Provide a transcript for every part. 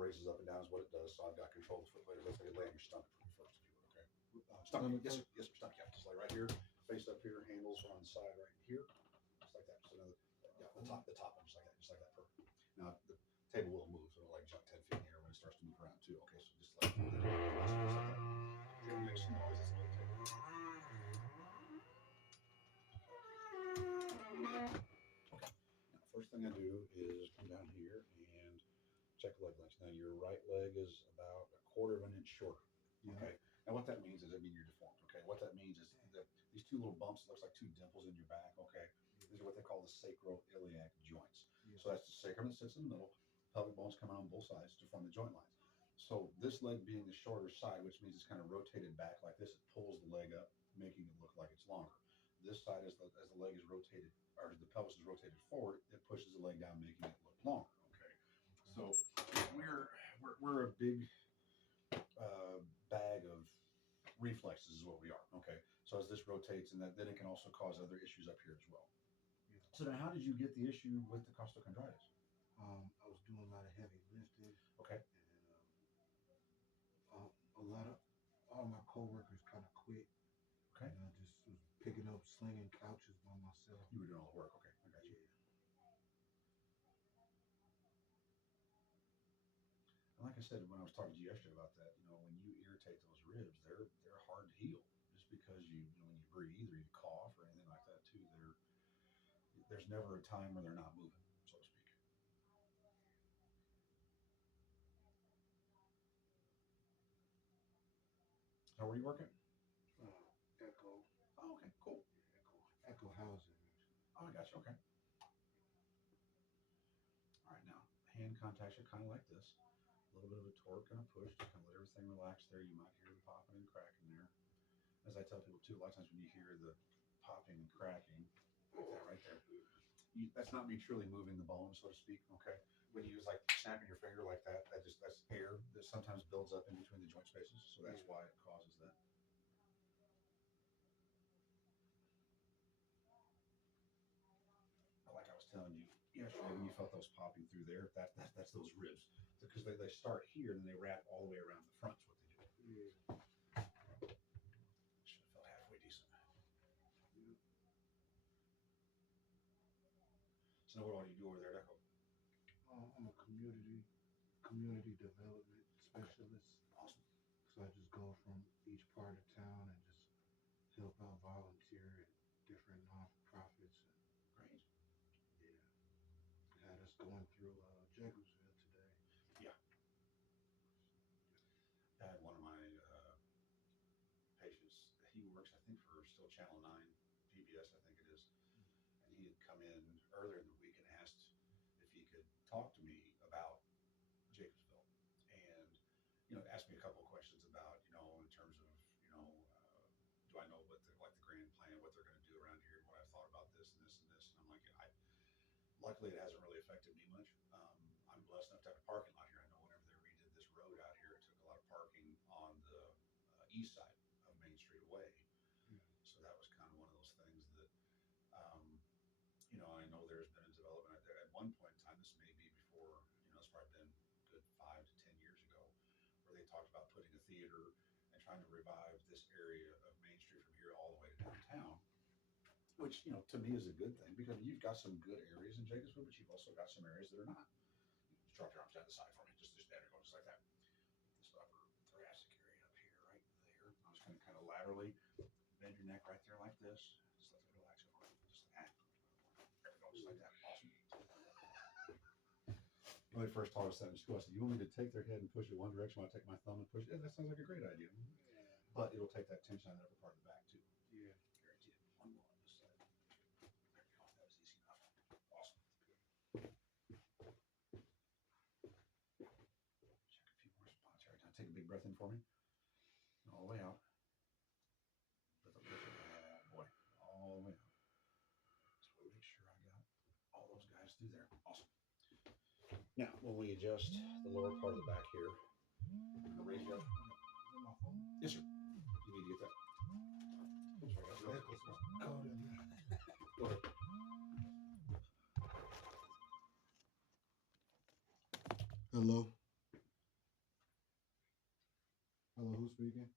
raises up and down is what it does. So I've got control of the foot blade. Let's say lay on your stomach first, if you would, okay? Stomach, yes, sir. Yes, sir. Stomach, yeah. Just like right here, face up here, handles on the side right here, just like that. So now, the top, just like that, Perfect. Now the table will move, so it'll like jump 10 feet in the air when it starts to move around too. Okay, so just like that. If it makes some noise, it's a little table. Okay. Now, first thing I do is come down here and check leg lengths. Now, your right leg is about a quarter of an inch shorter. Yeah. Okay. Now, what that means is, you're deformed. Okay. What that means is that these two little bumps, looks like two dimples in your back. Okay. These are what they call the sacroiliac joints. Yeah. So that's the sacrum that sits in the middle. Pelvic bones come out on both sides to form the joint lines. So this leg being the shorter side, which means it's kind of rotated back like this, it pulls the leg up, making it look like it's longer. This side, as the leg is rotated, or the pelvis is rotated forward, it pushes the leg down, making it look longer. Okay. So we're a big bag of reflexes is what we are. Okay. So as this rotates, and then it can also cause other issues up here as well. Yeah. So now, how did you get the issue with the costochondritis? I was doing a lot of heavy lifting. Okay. And all my coworkers kind of quit. Okay. And I just was picking up slinging couches by myself. You were doing all the work. Okay. I got you. Yeah. And like I said, when I was talking to you yesterday about that, when you irritate those ribs, they're hard to heal. Just because when you breathe or you cough or anything like that too, there's never a time where they're not moving, so to speak. So where are you working? Echo. Oh, okay, cool. Echo housing. Oh, I got you. Okay. All right, now hand contacts are kind of like this. A little bit of a torque and a push to kind of let everything relax there. You might hear the popping and cracking there. As I tell people too, a lot of times when you hear the popping and cracking, like that right there, that's not me truly moving the bone, so to speak. Okay. When you use like snapping your finger like that, that's air that sometimes builds up in between the joint spaces. So that's why it causes that. Like I was telling you yesterday, when you felt those popping through there, that's those ribs, because they start here and then they wrap all the way around the front. Is what they do. Yeah. Should have felt halfway decent. Yeah. So what all do you do over there, Echo? I'm a community development specialist. Awesome. So I just go from each part of town and just help out, volunteer at different nonprofits. Great. Had us going through Jacobsville today. Yeah. I had one of my patients. He works, I think, for still Channel 9 PBS, I think it is. And he had come in earlier in the week and asked if he could talk to me about Jacobsville, and asked me a couple of questions about in terms of do I know what the grand plan, what they're going to do around here, and what I've thought about this and this and this. And I'm like, luckily, it hasn't really affected me much. I'm blessed enough to have a parking lot here. I know whenever they redid this road out here, it took a lot of parking on the east side of Main Street away. Yeah. So that was kind of one of those things that, I know there's been a development at one point in time. This may be before, it's probably been a good 5 to 10 years ago, where they talked about putting a theater and trying to revive this area of Main Street from here all the way to downtown. Which, to me is a good thing, because you've got some good areas in Jacobsville, but you've also got some areas that are not. Just drop your arms down the side for me. Just there, go, just like that. This upper thoracic area up here, right there. I'm just going to kind of laterally bend your neck right there like this. Just let it relax over. Just like that. There we go, just like that. Awesome. When they first taught us that in school, I said, you want me to take their head and push it one direction while I take my thumb and push it? Yeah, that sounds like a great idea. Yeah. But it'll take that tension on the upper part of the back, too. Yeah. Guaranteed. One more on this side. There we go. That was easy enough. Awesome. Check a few more spots here. Now take a big breath in for me. All the way out. Oh boy. All the way out. Just want to make sure I got all those guys through there. Awesome. Now, when we adjust the lower part of the back here, I'm going to raise you up. Yes, sir. You need to get that. I'm sorry, guys. Go ahead. Hello. who's speaking?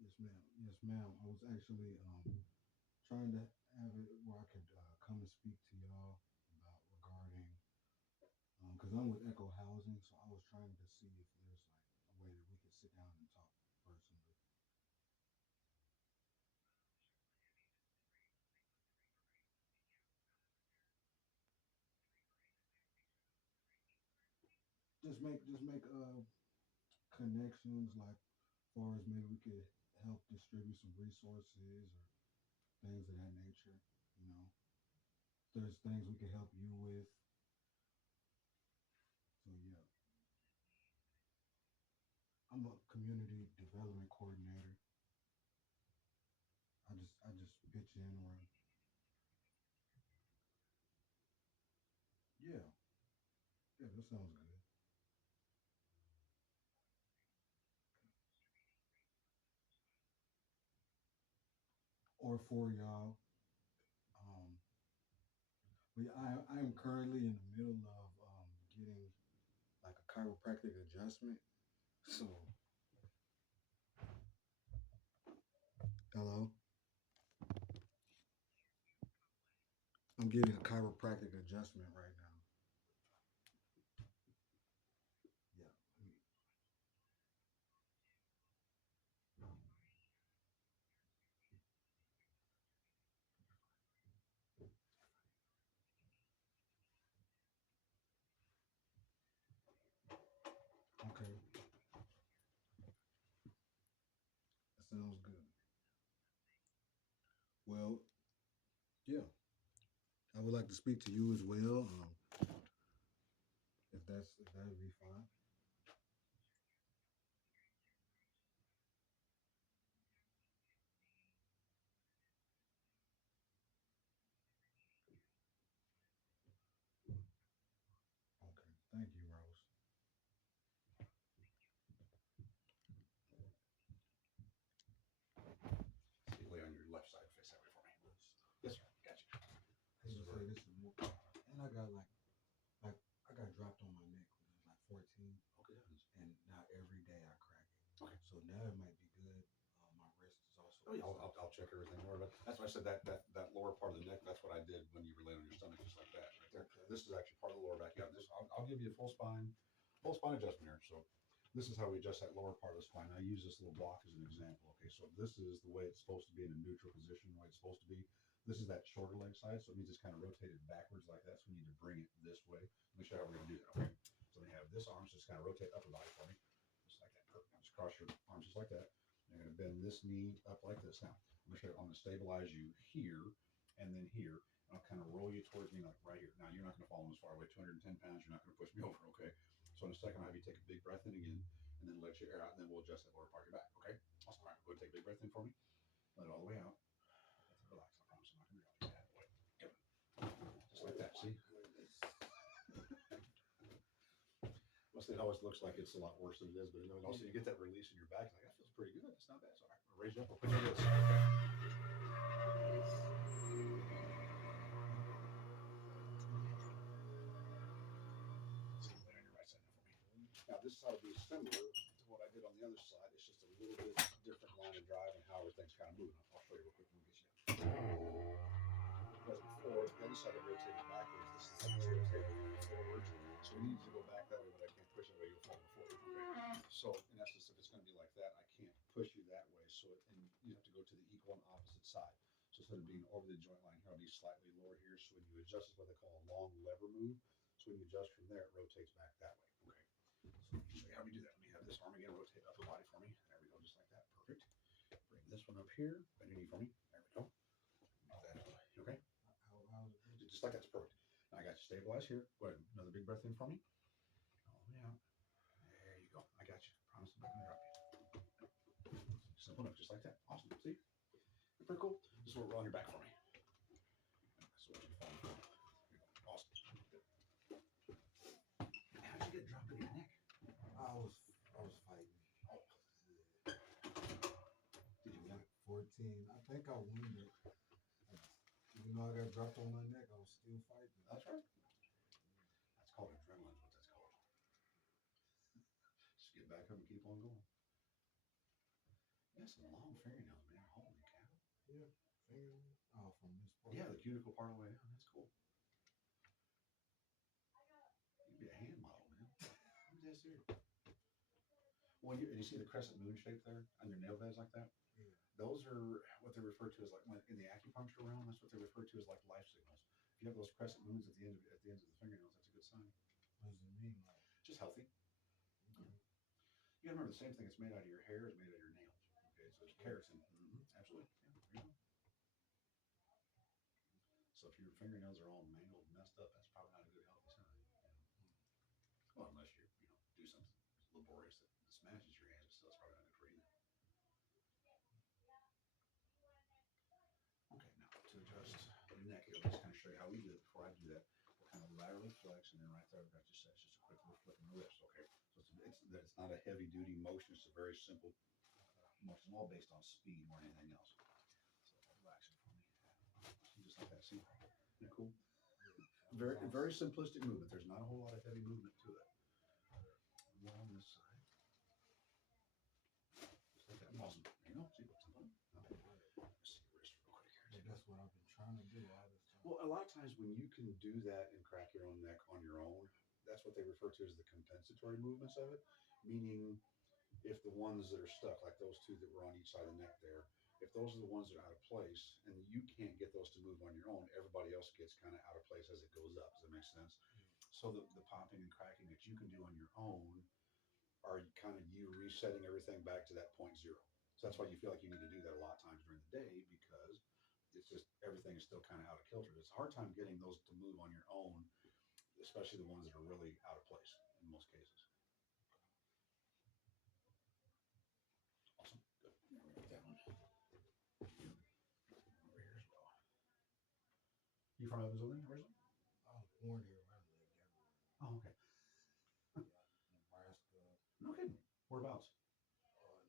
Yes, ma'am. Yes, ma'am. I was actually trying to have it where I could come and speak to y'all about regarding because I'm with Echo Housing, so I was trying to see if there's like a way that we could sit down and talk personally. Just make connections like far as maybe we could help distribute some resources or things of that nature. You know, if there's things we could help you with. So yeah, I'm a community development coordinator. I just pitch in where yeah, yeah, that sounds good. Or for y'all. Um, but yeah, I am currently in the middle of getting like a chiropractic adjustment. So hello, I'm getting a chiropractic adjustment right now. Yeah. Okay. That sounds good. Well, yeah, I would like to speak to you as well. If that would be fine. Okay. Thank you, Rose. See, lay on your left side, face that way for me. Yes, sir. Gotcha. This This is is where. say this is more, and I got like I got dropped on my neck when I was like 14, Okay, heavens. and now every day I crack it. Okay. So now it might be good. My wrist is also. Oh yeah, I'll check everything more. But that's why I said that lower part of the neck. That's what I did when you were laying on your stomach, just like that, right there. Okay. This is actually part of the lower back. Yeah, this I'll give you a full spine adjustment here. So this is how we adjust that lower part of the spine. I use this little block as an example. Okay, so this is the way it's supposed to be in a neutral position, the way it's supposed to be. This is that shorter leg side, so it means it's kind of rotated backwards like that. So we need to bring it this way. Let me show you how we're gonna do that. Okay, so we have this arm, so just kind of rotate upper body for me, just like that. Perfect. Now just cross your arms just like that. You're going to bend this knee up like this. Now, I'm going to stabilize you here and then here. And I'll kind of roll you towards me like right here. Now, you're not going to fall this far away. 210 pounds, you're not going to push me over, okay? So in a second, I'll have you take a big breath in again and then let your air out, and then we'll adjust that lower part of your back, okay? Awesome. All right, go ahead and take a big breath in for me. Let it all the way out. Relax. I promise I'm not going to be that way. Good. Just like that. See? Mostly it always looks like it's a lot worse than it is, but also you get that release in your back. It's like, that feels pretty good. It's not bad. So I'm going to raise you up. I'll put you on this. Okay. So you lay on your right side now for me. Now this side will be similar to what I did on the other side. It's just a little bit different line of drive and how everything's kind of moving. I'll show you real quick when we get you. Because before, the other side had rotated backwards. This is rotated forwards. So we need to go back that way, but I can't push it away. You'll fall before. Okay. So in essence, if it's going to be like that, I can't push you that way. So and you have to go to the equal and opposite side. So instead of being over the joint line here, I'll be slightly lower here. So when you adjust, it's what they call a long lever move. So when you adjust from there, it rotates back that way. Okay. So let me show you how we do that. Let me have this arm again rotate upper body for me. There we go, just like that. Perfect. Bring this one up here. Bend your knee for me. There we go. Move that away. Okay. How's it? Just like that's perfect. Now I got you stabilized here. Go ahead. Another big breath in for me. All the way out. There you go. I got you. Promise I'm not going to drop you. Simple enough, just like that. Awesome. See? Pretty cool. Just roll on your back for me. So what you falling for. There you go. Awesome. Good. How'd you get dropped in your neck? I was fighting. Oh, Yeah. did you I was win? like 14. I think I won it. though I got dropped on my neck, I was still fighting. That's right. That's called adrenaline. Is what that's called. Just get back up and keep on going. Yeah, some long fingernails, man. Holy cow. Yeah, finger. Oh, from this part. Yeah, the cuticle part all the way down. That's cool. You'd be a hand model, man. I'm dead serious. Well, and you see the crescent moon shape there on your nail beds like that? Yeah. Those are what they refer to as like in the acupuncture realm. That's what they refer to as like life signals. If you have those crescent moons at the ends of the fingernails, that's a good sign. What does it mean? Like, Just healthy. okay. You gotta remember the same thing that's made out of your hair is made out of your nails. Okay, so it's keratin. Absolutely. Yeah, there you go. So if your fingernails are all mangled, messed up, that's probably not a good healthy sign. Well, unless you do something laborious that smashes your hands, but still, it's probably not good for you. Okay, now to adjust the neck here, let's kind of show you how we do it. Before I do that, we'll kind of laterally flex, and then right there, I've got just it's just a quick little flick in the wrist. Okay, so it's not a heavy duty motion. It's a very simple motion, all based on speed more than anything else. So relax it for me, just like that. See, isn't that cool? Very simplistic movement. There's not a whole lot of heavy movement to it. On this side, just like that. Awesome. There you go. See what's on. Okay. Let's see your wrist real quick here. Yeah, that's what I've been trying to do all this time. Well, a lot of times when you can do that and crack your own neck on your own, that's what they refer to as the compensatory movements of it. Meaning, if the ones that are stuck, like those two that were on each side of the neck there, if those are the ones that are out of place and you can't get those to move on your own, everybody else gets kind of out of place as it goes up. Does that make sense? So the popping and cracking that you can do on your own are kind of you resetting everything back to that point zero. So that's why you feel like you need to do that a lot of times during the day, because it's just everything is still kind of out of kilter. It's a hard time getting those to move on your own, especially the ones that are really out of place in most cases. Awesome. Good. Now we got that one. Over here as well. You from Evansville originally? I was born here. I lived everywhere. Oh, okay. Nebraska. No kidding. Whereabouts?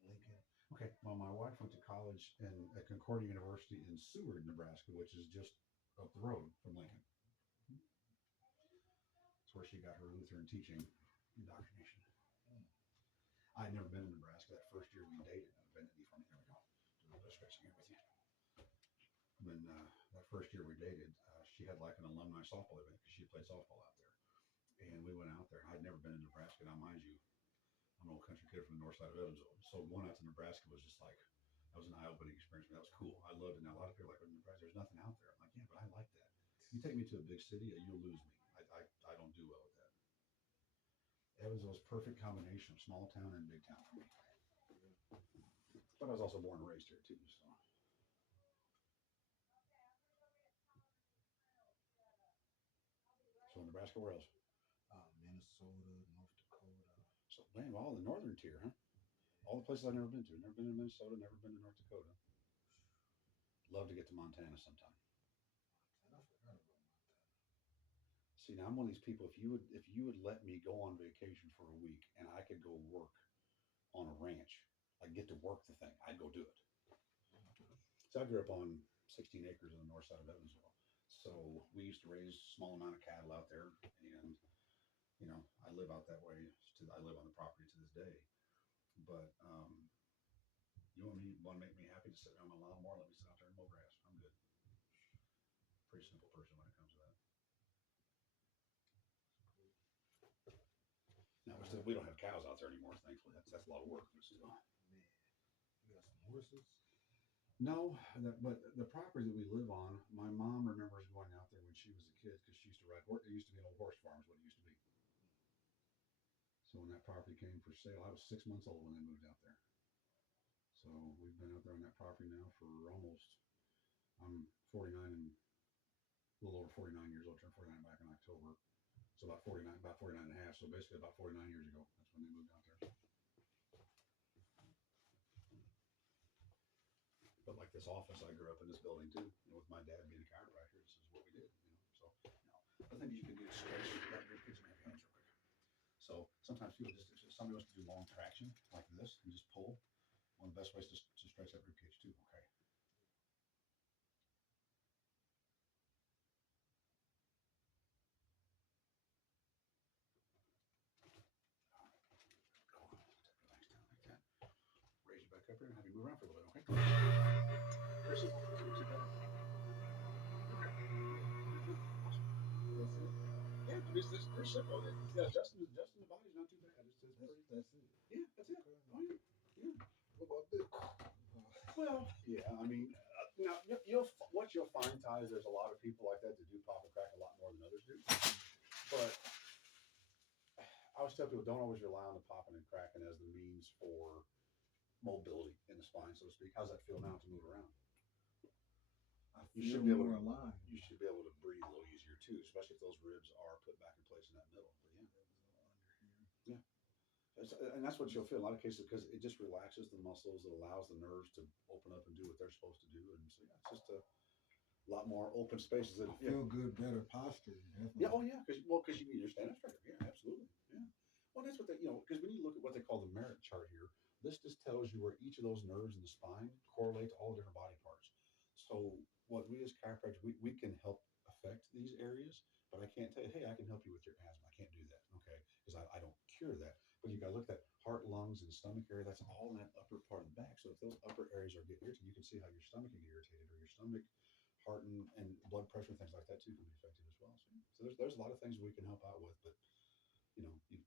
Lincoln. Okay. Well, my wife went to college at Concordia University in Seward, Nebraska, which is just up the road from Lincoln. That's where she got her Lutheran teaching indoctrination. I'd never been in Nebraska that first year we dated. I've been in from here we go. Do a little bit of stretching here with you. When that first year we dated, she had like an alumni softball event because she played softball out there. And we went out there. I'd never been in Nebraska. Now, mind you, I'm an old country kid from the north side of Evansville. So going out to Nebraska was just like, that was an eye-opening experience. That was cool. I loved it. Now, a lot of people are like, oh, Nebraska, there's nothing out there. I'm like, yeah, but I like that. You take me to a big city, you'll lose me. I don't do well with that. Evansville's perfect combination of small town and big town for me. But I was also born and raised here too, so. So Nebraska, where else? Minnesota, North Dakota. So, man, all the northern tier, huh? All the places I've never been to. Never been to Minnesota, never been to North Dakota. Love to get to Montana sometime. I forgot about Montana. See, now I'm one of these people. If you would let me go on vacation for a week and I could go work on a ranch, like get to work the thing, I'd go do it. So I grew up on 16 acres on the north side of Evansville. So we used to raise a small amount of cattle out there, and I live out that way. I live on the property to this day. But you want to make me happy to sit down on my lawnmower? Let me sit out there and mow grass. I'm good. Pretty simple person when it comes to that. Now we don't have cows out there anymore, thankfully. That's a lot of work, but still. Man, you got some horses? No, but the property that we live on, my mom remembers going out there when she was a kid because she used to ride horse. It used to be an old horse farm, is what it used to be. So when that property came for sale, I was 6 months old when they moved out there. So we've been out there on that property now for I'm 49 and a little over 49 years old. Turned 49 back in October. So about 49 and a half. So basically about 49 years ago, that's when they moved out there. But like this office, I grew up in this building too. With my dad being a chiropractor, this is what we did. So the thing you can do is stretch that rib cage in your hands real quick. So sometimes people if somebody wants to do long traction like this and just pull, one of the best ways to stretch that rib cage too. Okay. back up here and have you move around for a little bit, okay? Very simple. Sit down. Okay. Good. Awesome. That's it. Yeah, it's pretty simple. Yeah, adjusting the body's not too bad. It's pretty. That's it. Yeah, that's it. Okay. Oh yeah, yeah. What about this? Well, yeah. I mean, now what you'll find, Ty, is there's a lot of people like that do pop and crack a lot more than others do. But I always tell people don't always rely on the popping and cracking as the means for mobility in the spine, so to speak. How's that feel now to move around? I You feel should be able more to. aligned. You should be able to breathe a little easier too, especially if those ribs are put back in place in that middle. But yeah, Under here. yeah. And that's what you'll feel in a lot of cases because it just relaxes the muscles. It allows the nerves to open up and do what they're supposed to do. And so yeah, it's just a lot more open spaces. I feel good, better posture. Definitely. Yeah. Oh yeah. Because you're standing straighter. Yeah. Absolutely. Yeah. Well, that's what they because when you look at what they call the merit chart here, this just tells you where each of those nerves in the spine correlate to all different body parts. So what we as chiropractors we can help affect these areas, but I can't tell you, hey, I can help you with your asthma. I can't do that. Okay, because I don't cure that. But you got to look at that heart, lungs, and stomach area. That's all in that upper part of the back. So if those upper areas are getting irritated, you can see how your stomach can get irritated, or your stomach, heart, and blood pressure and things like that too can be affected as well. So there's a lot of things we can help out with, but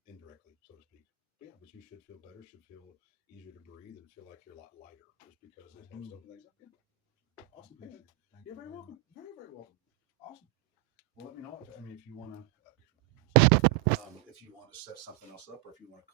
indirectly, so to speak. But yeah, but you should feel better, should feel easier to breathe, and feel like you're a lot lighter, just because it helps open things up. Yeah, awesome. Hey, Thank you're you very welcome. much. Very very welcome. Awesome. Well, let me know if you want to. If you want to set something else up, or if you want to